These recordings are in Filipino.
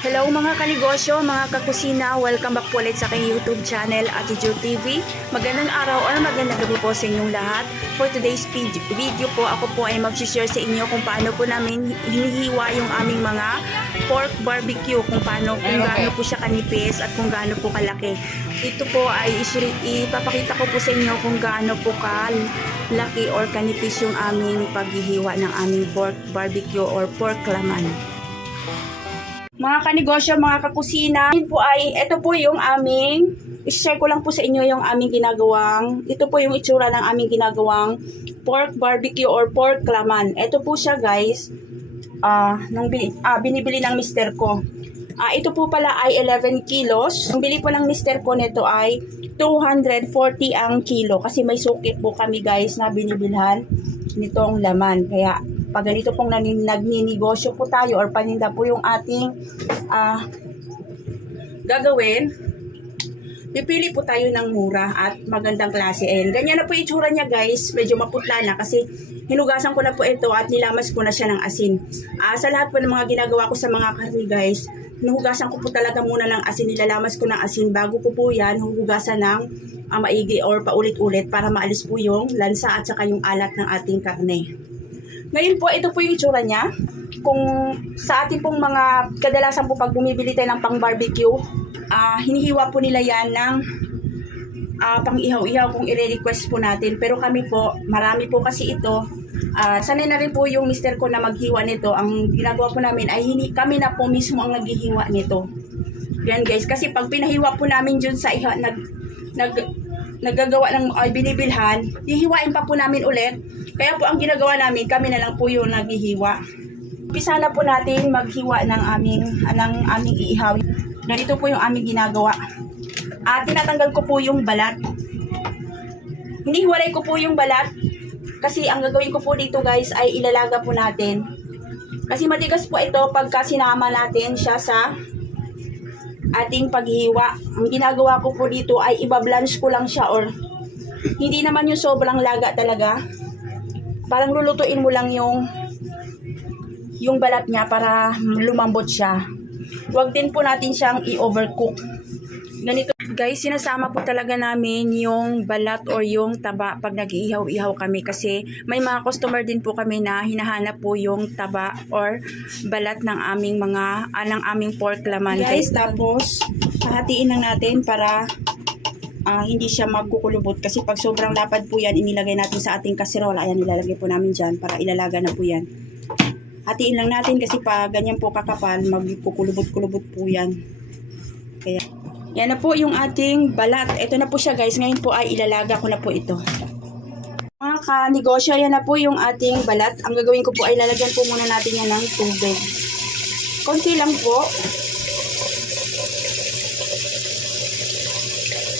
Hello mga kanegosyo, mga kakusina, welcome back po ulit sa aking YouTube channel, Ate Jo TV. Magandang araw or magandang gabi po sa inyong lahat. For today's video po, ako po ay mag-share sa inyo kung paano po namin hinihiwa yung aming mga pork barbecue, kung gaano po siya kanipis at kung gaano po kalaki. Ito po ay ipapakita ko po sa inyo kung gaano po kalaki or kanipis yung aming paghihiwa ng aming pork barbecue or pork laman. Mga kanegosyo, mga kakusina, ito po yung aming, i-share ko lang po sa inyo yung aming ginagawang, ito po yung itsura ng aming ginagawang pork barbecue or pork laman. Ito po siya guys, binibili ng mister ko. Ito po pala ay 11 kilos. Ang bili po ng mister ko nito ay 240 ang kilo kasi may sukit po kami guys na binibilhan nitong laman. Kaya pag ganito pong nagninegosyo po tayo or paninda po yung ating gagawin, pipili po tayo ng mura at magandang klase. Ayan, ganyan na po itsura niya guys. Medyo maputla na kasi hinugasan ko na po ito at nilamas ko na siya ng asin. Sa lahat po ng mga ginagawa ko sa mga karne guys, hinugasan ko po talaga muna ng asin. Nilalamas ko ng asin bago ko po yan hugasan ng maigi or paulit-ulit para maalis po yung lansa at saka yung alat ng ating karne. Ngayon po, ito po yung itsura niya. Kung sa ating pong mga kadalasan po pag bumibili tayo ng pang barbecue, hinihiwa po nila yan ng pang ihaw-ihaw kung i-request po natin. Pero kami po, marami po kasi ito. Sanay na rin po yung mister ko na maghiwa nito. Ang ginagawa po namin ay kami na po mismo ang naghihiwa nito. Yan guys, kasi pag pinahiwa po namin dyan sa naggagawa ng binibilhan, hihiwain pa po namin ulit. Kaya po ang ginagawa namin, kami na lang po yung naghihiwa. Umpisa na po natin maghiwa ng aming iihaw. Ganito po yung aming ginagawa. Tinatanggal ko po yung balat. Hinihiwalay ko po yung balat kasi ang gagawin ko po dito guys ay ilalaga po natin. Kasi matigas po ito pagka sinama natin siya sa ating paghiwa. Ang ginagawa ko po dito ay ibablanch ko lang siya or hindi naman yung sobrang laga talaga. Parang lulutuin mo lang yung balat niya para lumambot siya. Huwag din po natin siyang i-overcook. Ganito guys, sinasama po talaga namin yung balat or yung taba pag nag-iihaw-ihaw kami kasi may mga customer din po kami na hinahanap po yung taba or balat ng aming pork laman. Guys, tapos hahatiin lang natin para hindi siya magkukulubot kasi pag sobrang lapad po yan, inilagay natin sa ating kaserola. Ayan, nilalagay po namin dyan para ilalaga na po yan. Hatiin lang natin kasi pag ganyan po kakapal, magkukulubot-kulubot po yan. Kaya, yan na po yung ating balat. Ito na po siya guys. Ngayon po ay ilalaga ko na po ito. Mga kanegosyo, yan na po yung ating balat. Ang gagawin ko po ay lalagyan po muna natin yan ng tubig. Konti lang po.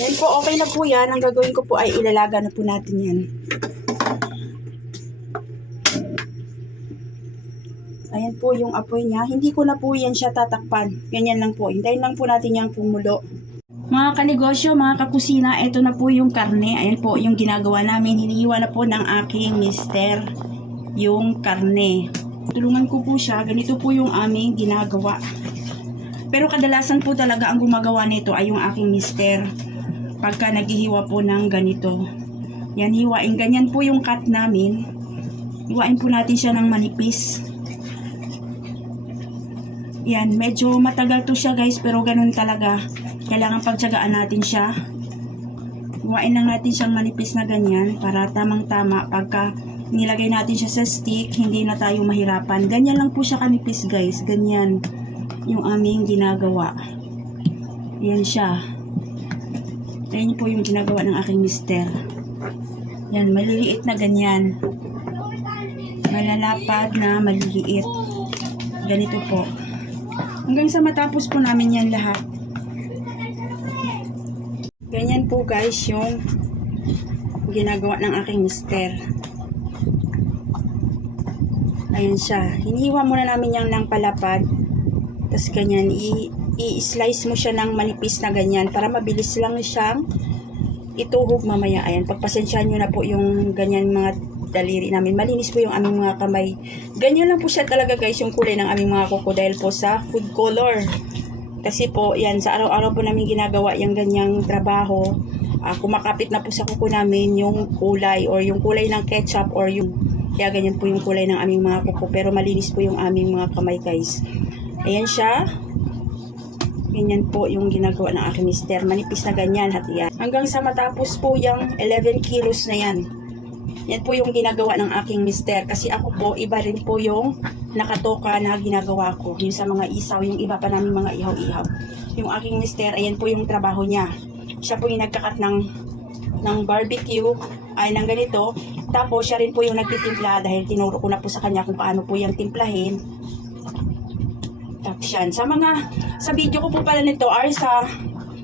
Yan po, okay na po yan. Ang gagawin ko po ay ilalaga na po natin yan. Ayan po yung apoy niya. Hindi ko na po yan siya tatakpan. Ganyan lang po. Hintayin lang po natin yung kumulo. Mga kanegosyo, mga kakusina, ito na po yung karne. Ayan po yung ginagawa namin. Hinihiwa na po ng aking mister yung karne. Tulungan ko po siya. Ganito po yung aming ginagawa. Pero kadalasan po talaga ang gumagawa nito ay yung aking mister. Pagka naghihiwa po ng ganito. Yan, hiwain. Ganyan po yung cut namin. Hiwain po natin siya ng manipis. Yan, medyo matagal to siya guys, pero ganun talaga. Kailangan pagtsagaan natin siya. Hiwain lang natin siyang manipis na ganyan para tamang-tama. Pagka nilagay natin siya sa stick, hindi na tayo mahirapan. Ganyan lang po siya kanipis guys. Ganyan yung aming ginagawa. Yan siya. Ayan po yung ginagawa ng aking mister. Yan, maliliit na ganyan. Malalapad na maliliit. Ganito po. Hanggang sa matapos po namin yan lahat. Ganyan po guys yung ginagawa ng aking mister. Ayan siya. Hinihiwa muna namin yan ng palapad. Tapos ganyan, i-slice mo siya ng manipis na ganyan para mabilis lang siyang ituhog mamaya. Ayan, pagpasensyahan nyo na po yung ganyan mga daliri namin. Malinis po yung aming mga kamay. Ganyan lang po siya talaga guys yung kulay ng aming mga kuko dahil po sa food color. Kasi po, yan, sa araw-araw po namin ginagawa yung ganyang trabaho. Kumakapit na po sa kuko namin yung kulay or yung kulay ng ketchup or yung, kaya ganyan po yung kulay ng aming mga kuko. Pero malinis po yung aming mga kamay, guys. Ayan siya. Ganyan po yung ginagawa ng aking mister. Manipis na ganyan, hati yan. Hanggang sa matapos po yung 11 kilos na yan. Yan po yung ginagawa ng aking mister. Kasi ako po, iba rin po yung nakatoka na ginagawa ko. Yung sa mga isaw, yung iba pa namin mga ihaw-ihaw. Yung aking mister, ayan po yung trabaho niya. Siya po yung nagkakat ng barbecue, ay ng ganito. Tapos siya rin po yung nagtitimpla dahil tinuro ko na po sa kanya kung paano po yung timplahin. Tapos yan. Sa video ko po pala nito are sa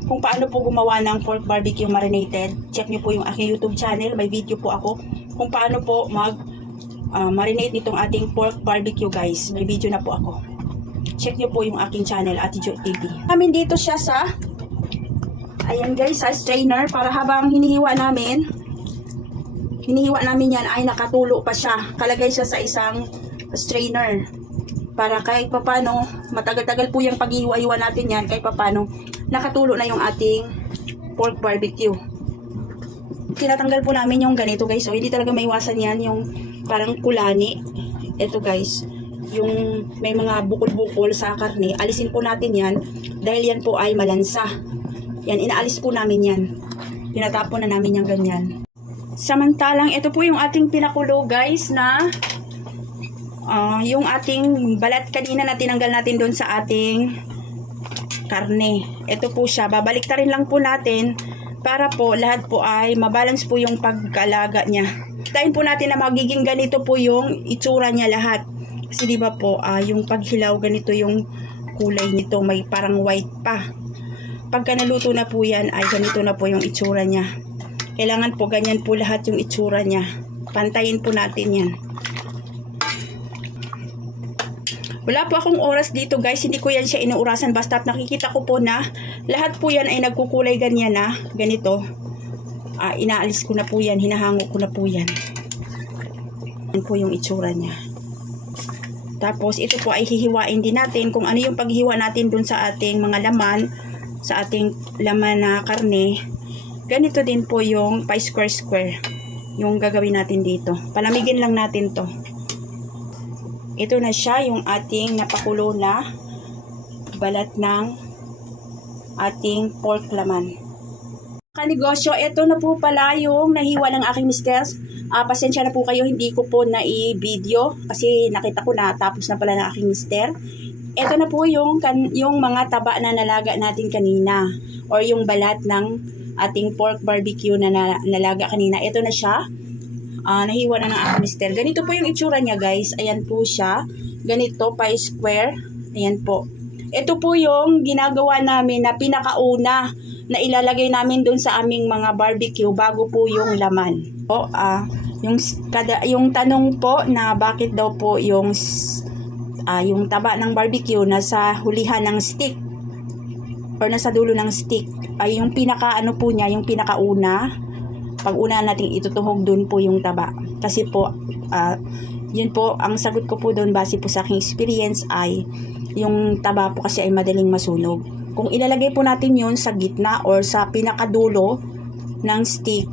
kung paano po gumawa ng pork barbecue marinated. Check nyo po yung aking YouTube channel. May video po ako kung paano po marinate nitong ating pork barbecue, guys. May video na po ako. Check nyo po yung aking channel, Ate Jo TV. Amin dito siya sa ayan guys, sa strainer para habang hinihiwa namin yan ay nakatulo pa siya. Kalagay siya sa isang strainer. Para kahit papano, matagal-tagal po yung paghihiwa-hiwa natin yan, kahit papano, nakatulo na yung ating pork barbecue. Tinatanggal po namin yung ganito guys. So, hindi talaga maiwasan yan, yung parang kulani. Ito guys, yung may mga bukol-bukol sa karne, alisin po natin yan dahil yan po ay malansa. Yan, inaalis po namin yan. Tinatapon na namin yung ganyan. Samantalang, ito po yung ating pinakulo guys na yung ating balat kanina na tinanggal natin doon sa ating karne. Ito po siya. Babalik ta rin lang po natin para po lahat po ay mabalance po yung pag-alaga niya. Tayin po natin na magiging ganito po yung itsura niya lahat. Kasi di ba po, yung paghilaw ganito yung kulay nito. May parang white pa. Pagka naluto na po yan, ay ganito na po yung itsura niya. Kailangan po ganyan po lahat yung itsura niya. Pantayin po natin yan. Wala po akong oras dito guys, hindi ko yan siya inuurasan. Basta nakikita ko po na lahat po yan ay nagkukulay ganyan na. Ganito. Inaalis ko na po yan, hinahango ko na po yan. Yan po yung itsura niya. Tapos ito po ay hihiwain din natin kung ano yung paghiwa natin dun sa ating mga laman. Sa ating laman na karne, ganito din po yung pa-square-square yung gagawin natin dito. Palamigin lang natin to. Ito na siya yung ating napakulo na balat ng ating pork laman. Kanegosyo, ito na po pala yung nahiwa ng aking mister. Pasensya na po kayo, hindi ko po na-video kasi nakita ko na tapos na pala ng aking mister. Ito na po yung mga taba na nalaga natin kanina or yung balat ng ating pork barbecue na nalaga kanina. Ito na siya. Nahiwa na ng aking mister. Ganito po yung itsura niya guys. Ayan po siya. Ganito pa square. Ayan po. Ito po yung ginagawa namin na pinakauna na ilalagay namin dun sa aming mga barbecue bago po yung laman. O, yung tanong po na bakit daw po yung taba ng barbecue nasa hulihan ng stick or nasa dulo ng stick ay yung pinaka po niya, yung pinakauna. Pag una nating itutuhog dun po yung taba. Kasi po, yun po, ang sagot ko po dun base po sa aking experience ay yung taba po kasi ay madaling masunog. Kung ilalagay po natin yun sa gitna or sa pinakadulo ng stick,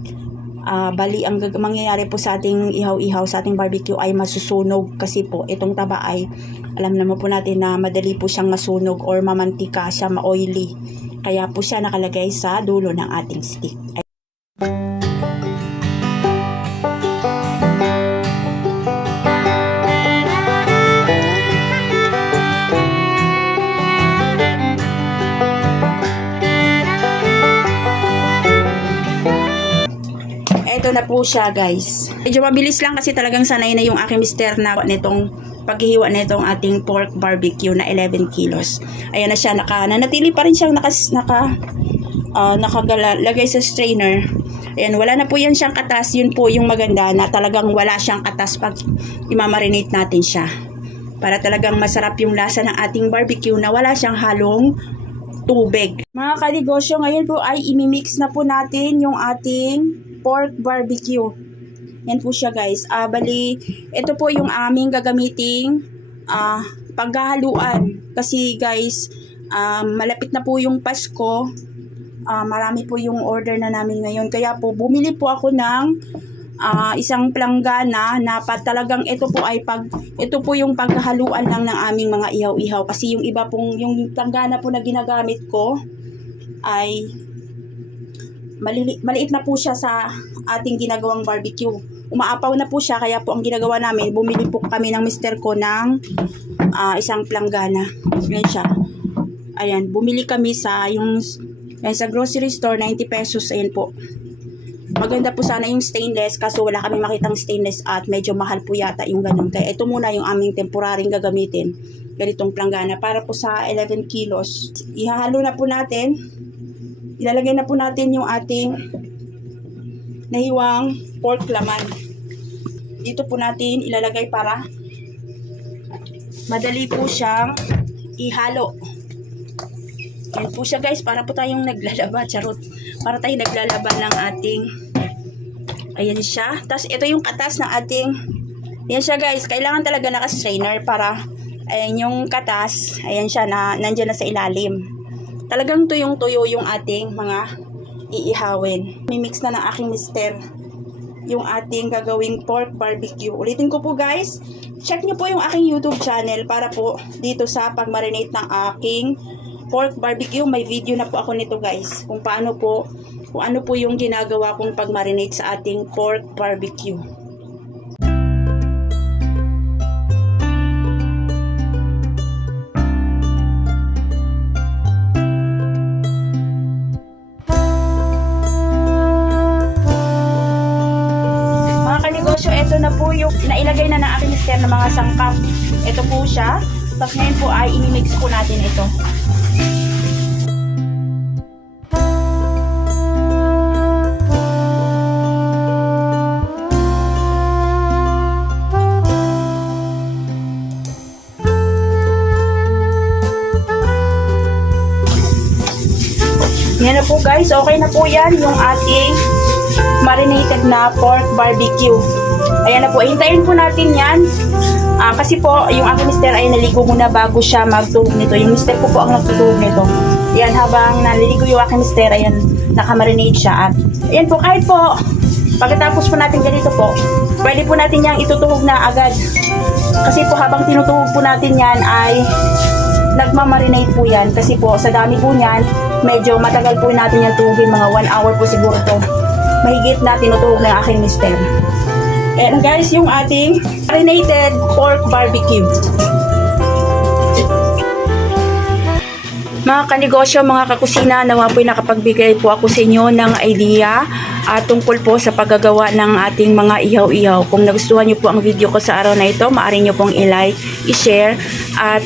bali ang mangyayari po sa ating ihaw-ihaw, sa ating barbecue ay masusunog kasi po itong taba ay alam naman po natin na madali po siyang masunog or mamantika siya, ma-oily. Kaya po siya nakalagay sa dulo ng ating stick. Ito na po siya guys. Medyo mabilis lang kasi talagang sanay na yung aking mister na nitong paghihiwa na itong ating pork barbecue na 11 kilos. Ayan na siya, nanatili pa rin siyang nakalagay sa strainer. Ayan, wala na po yan siyang katas. Yun po yung maganda na talagang wala siyang katas pag imamarinate natin siya. Para talagang masarap yung lasa ng ating barbecue na wala siyang halong tubig. Mga kanegosyo, ngayon po ay imimix na po natin yung ating pork barbecue. Yan po siya guys. Bali, ito po yung aming gagamiting paghahaluan. Kasi guys, malapit na po yung Pasko. Marami po yung order na namin ngayon. Kaya po, bumili po ako ng isang planggana na talagang ito po yung paghahaluan lang ng aming mga ihaw-ihaw. Kasi yung iba pong, yung planggana po na ginagamit ko ay maliit na po siya sa ating ginagawang barbecue. Umaapaw na po siya, kaya po ang ginagawa namin, bumili po kami ng mister ko ng isang planggana. Ayan siya. Ayan, bumili kami sa sa grocery store, 90 pesos. Ayan po. Maganda po sana yung stainless, kaso wala kami makitang stainless at medyo mahal po yata yung ganun. Kaya ito muna yung aming temporaryong gagamitin. Ganitong planggana para po sa 11 kilos. Ihahalo na po natin. Ilalagay na po natin yung ating nahiwang pork laman. Dito po natin ilalagay para madali po siyang ihalo. Yan po siya guys, para po tayong naglalaba, charot. Para tayong naglalaban ng ating, ayan siya. Tapos ito yung katas ng ating, ayan siya guys, kailangan talaga naka-strainer para, ayan yung katas, ayan siya, nandyan na sa ilalim. Talagang tuyong-tuyo yung ating mga iihawin. Mimix na ng aking mister yung ating gagawing pork barbecue. Ulitin ko po guys, check nyo po yung aking YouTube channel para po dito sa pag-marinate ng aking pork barbecue. May video na po ako nito guys, kung ano po yung ginagawa kong pag-marinate sa ating pork barbecue. Mga kanegosyo, ito na po yung nailagay na ng aking mister na mga sangkap. Ito po siya. Tapos ngayon po ay inimix po natin ito. Yan na po guys, okay na po yan yung ating marinated na pork barbecue. Ayan na po, hintayin po natin yan. Kasi po, yung aking mister ay naligo muna bago siya magtuhog nito. Yung mister ko po ang nagtutuhog nito. Ayan, habang naliligo yung aking mister, ayan, nakamarinate siya. At ayan po, kahit po, pagkatapos po natin ganito po, pwede po natin yang itutuhog na agad. Kasi po, habang tinutuhog po natin yan ay nagmamarinate po yan. Kasi po, sa dami po niyan, medyo matagal po natin yan tuhugin, mga 1 hour po siguro to. Mahigit na tinutuhog ng aking mister. Ayan guys, yung ating marinated pork barbecue. Mga kanegosyo, mga kakusina, nawa po'y nakapagbigay po ako sa inyo ng idea tungkol po sa paggagawa ng ating mga ihaw-ihaw. Kung nagustuhan nyo po ang video ko sa araw na ito, maaari nyo pong i-like, i-share, at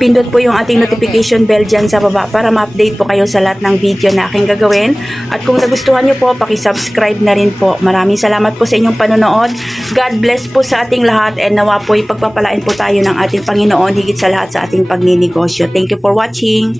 pindot po yung ating notification bell dyan sa baba para ma-update po kayo sa lahat ng video na aking gagawin. At kung nagustuhan nyo po, paki-subscribe na rin po. Maraming salamat po sa inyong panonood. God bless po sa ating lahat, and nawa po ipagpapalain po tayo ng ating Panginoon higit sa lahat sa ating pagninegosyo. Thank you for watching.